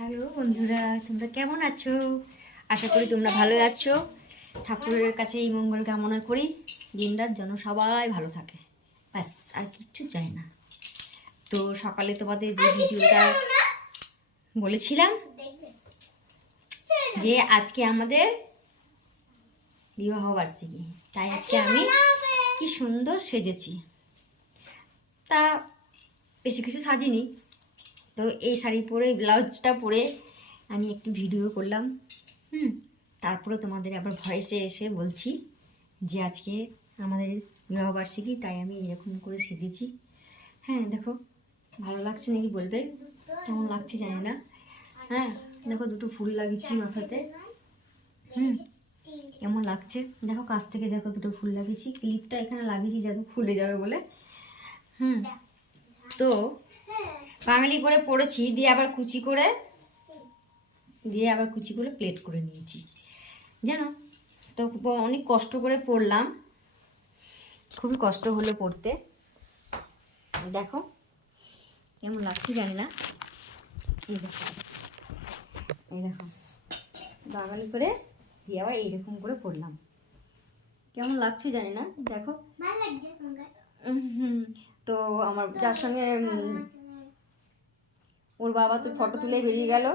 Hello বন্ধুরা, তোমরা কেমন আছো? আশা করি তোমরা ভালো আছো। ঠাকুরের কাছে এই মঙ্গল কামনা করি, দিনরাত যেন সবাই ভালো থাকে, ব্যাস আর কিচ্ছু চাই না। তো সকালে তোমাদের যে ভিডিওটা বলেছিলাম যে আজকে আমাদের বিবাহ বার্ষিকী, তাই আজকে আমি কি সুন্দর সেজেছি। তা বেশি কিছু সাজিনি, তো এই শাড়ি পরে ব্লাউজটা পরে আমি একটু ভিডিও করলাম। তারপরে তোমাদের আবার ভয়েসে এসে বলছি যে আজকে আমাদের বিবাহবার্ষিকী, তাই আমি এরকম করে সেজেছি। হ্যাঁ দেখো, ভালো লাগছে নাকি বলবে, কেমন লাগছে জানি না। হ্যাঁ দেখো, দুটো ফুল লাগিয়েছি মাথাতে। কেমন লাগছে দেখো, কাছ থেকে দেখো, দুটো ফুল লাগিয়েছি। ক্লিপটা এখানে লাগিয়েছি যাতে খুলে যাবে বলে। তো বাঙালি করে পড়েছি, দিয়ে আবার কুচি করে প্লেট করে নিয়েছি জানো। তো অনেক কষ্ট করে পড়লাম, খুবই কষ্ট হলো পড়তে। দেখো কেমন লাগছে জানি না। এই দেখো বাঙালি করে দিয়ে আবার এইরকম করে পড়লাম, কেমন লাগছে জানি না। দেখো তো আমার যার সঙ্গে ওর বাবা তো ফটো তুলে বেরিয়ে গেল।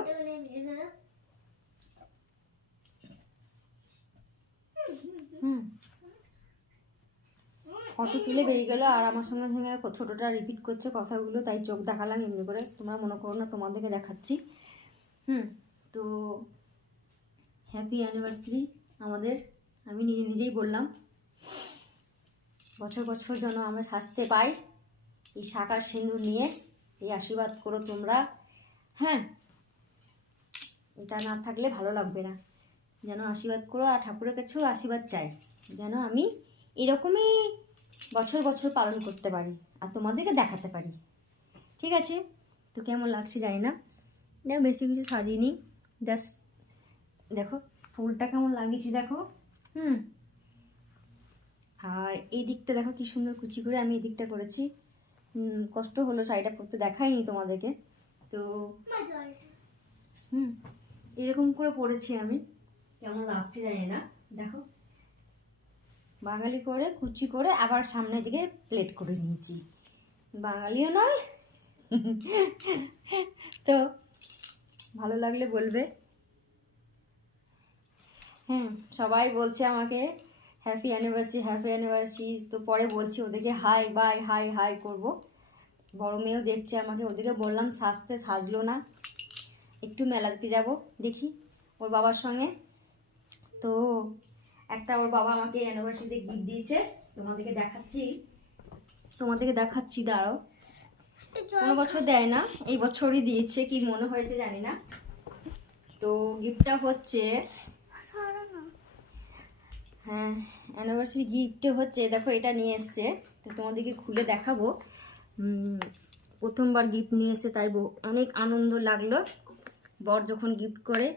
ফটো তুলে বেরিয়ে গেলো, আর আমার সঙ্গে সঙ্গে ছোটোটা রিপিট করছে কথাগুলো, তাই চোখ দেখালাম এমনি করে। তোমরা মনে করো না, তোমাদেরকে দেখাচ্ছি। তো হ্যাপি অ্যানিভার্সারি আমাদের, আমি নিজেই বললাম। বছর বছর যেন আমরা সাজতে পাই এই শাঁখার সিঁদুর নিয়ে, এই আশীর্বাদ করো তোমরা। হ্যাঁ, এটা না থাকলে ভালো লাগবে না, যেন আশীর্বাদ করো। আর ঠাকুরের কাছেও আশীর্বাদ চাই যেন আমি এরকমই বছর বছর পালন করতে পারি আর তোমাদেরকে দেখাতে পারি। ঠিক আছে? তো কেমন লাগছে জানি না। দেখো বেশি কিছু সাজিনি, জাস্ট দেখো ফুলটা কেমন লাগিয়েছি দেখো। আর এই দিকটা দেখো কি সুন্দর কুচি করে আমি এই দিকটা করেছি। কষ্ট হলো, শাড়িটা পরতে দেখাইনি তোমাদেরকে। তো এরকম করে পরেছি আমি, কেমন লাগছে জানি না। দেখো বাঙালি করে কুচি করে আবার সামনের দিকে প্লেট করে নিয়েছি, বাঙালিও নয়। তো ভালো লাগলে বলবে। সবাই বলছে আমাকে হ্যাপি অ্যানিভার্সারি, হ্যাপি অ্যানিভার্সারি। তো পরে বলছি ওদেরকে হাই বাই, হাই হাই করবো। বড় মেয়েও দেখছে আমাকে, ওদেরকে বললাম সাজলো না, একটু মেলা দিতে যাবো দেখি ওর বাবার সঙ্গে। তো একটা ওর বাবা আমাকে অ্যানিভার্সারিতে গিফট দিয়েছে, তোমাদেরকে দেখাচ্ছি দাঁড়াও। কোনো বছর দেয় না, এই বছরই দিয়েছে, কি মনে হয়েছে জানি না। তো গিফটটা হচ্ছে, হ্যাঁ অ্যানিভার্সারি গিফটে হচ্ছে, দেখো এটা নিয়ে এসছে। তো তোমাদেরকে খুলে দেখাবো। প্রথমবার গিফট নিয়ে এসে, তাই অনেক আনন্দ লাগলো। বর যখন গিফট করে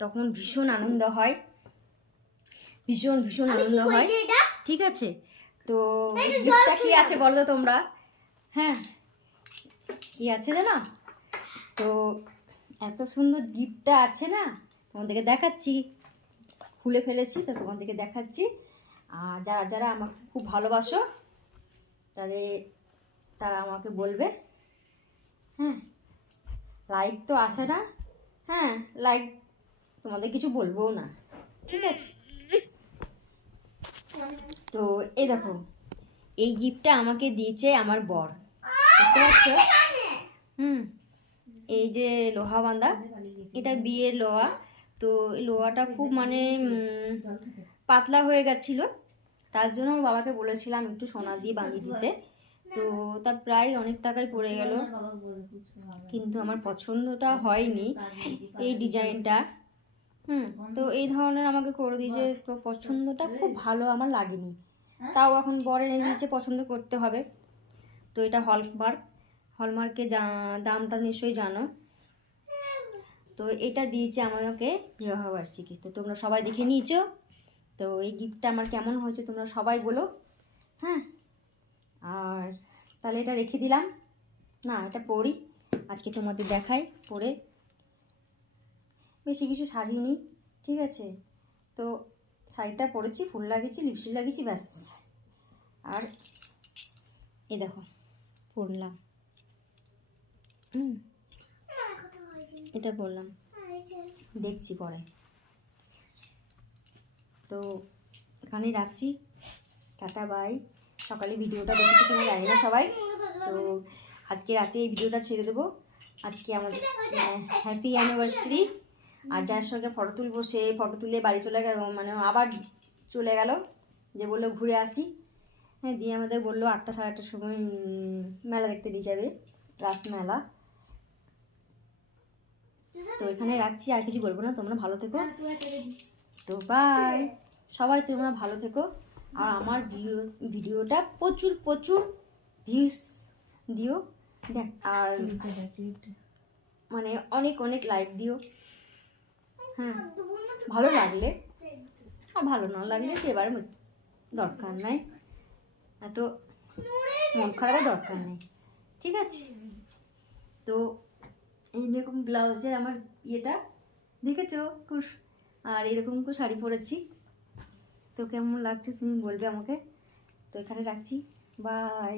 তখন ভীষণ আনন্দ হয়, ভীষণ ভীষণ আনন্দ হয়। ঠিক আছে, তো গিফটটা কি আছে বলো তো তোমরা? হ্যাঁ কি আছে জানো? তো এত সুন্দর গিফটটা আছে না, তোমাদেরকে দেখাচ্ছি। খুলে ফেলেছি তো তোমাদেরকে দেখাচ্ছি। আর যারা যারা আমাকে খুব ভালোবাসো তারা আমাকে বলবে। লাইক তো আসে না, লাইক তোমাদের কিছু বলবো না, ঠিক আছে? তো এই দেখো, এই গিফটটা আমাকে দিয়েছে আমার বর, দেখতে পাচ্ছ? এই যে লোহা বাঁধা, এটা বিয়ের লোহা। তো লোহাটা খুব মানে পাতলা হয়ে গেছিল, তার জন্য ওর বাবাকে বলেছিলাম একটু সোনা দিয়ে বাঁধিয়ে দিতে। তো তা প্রায় অনেক টাকাই পড়ে গেল, কিন্তু আমার পছন্দটা হয়নি এই ডিজাইনটা। তো এই ধরনের আমাকে করে দিয়েছে, তো পছন্দটা খুব ভালো আমার লাগেনি। তাও এখন বরে এনে দিয়েছে, পছন্দ করতে হবে। তো এটা হলমার্কে দামটা নিশ্চয়ই জানো। তো এটা দিয়েছে আমাকে বিবাহবার্ষিকী, তো তোমরা সবাই দেখে নিয়েছো। তো এই গিফটটা আমার কেমন হয়েছে তোমরা সবাই বলো। আর তাহলে এটা রেখে দিলাম, না এটা পড়ি, আজকে তোমাদের দেখাই পরে। বেশি কিছু সারিনি, ঠিক আছে। তো শাড়িটা পরেছি, ফুল লাগিয়েছি, লিপস্টিক লাগিয়েছি, ব্যাস। আর এই দেখো পরলাম, এটা বললাম, দেখছি পরে। তো এখানেই রাখছি, টাটা বাই। সকালে ভিডিওটা দেখেছি কিনা জানি না সবাই, তো আজকে রাতে এই ভিডিওটা ছেড়ে দেবো। আজকে আমাদের হ্যাপি অ্যানিভার্সারি। আর যার সঙ্গে ফটো তুলবো সে ফটো তুলে বাড়ি চলে গেল, মানে আবার চলে গেল, যে বললো ঘুরে আসি। হ্যাঁ, দিয়ে আমাদের বললো 8টা সাড়ে 8টার সময় মেলা দেখতে নিয়ে যাবে, রাসমেলা। তো এখানে রাখছি, আর কিছু বলবো না। তোমরা ভালো থেকো, তো বাই। সবাই তোমরা ভালো থেকো, আর আমার ভিডিওটা প্রচুর প্রচুর ভিউজ দিও, দেখ, আর মানে অনেক অনেক লাইক দিও। হ্যাঁ, ভালো লাগলে, আর ভালো না লাগলে তো এবার দরকার নাই, এত মন খারাপের দরকার নেই, ঠিক আছে। তো এইরকম ব্লাউজের আমার ইয়েটা দেখেছো, আর এরকম করে শাড়ি পরেছি, তো কেমন লাগছে তুমি বলবে আমাকে। তো এখানে রাখছি, বাই।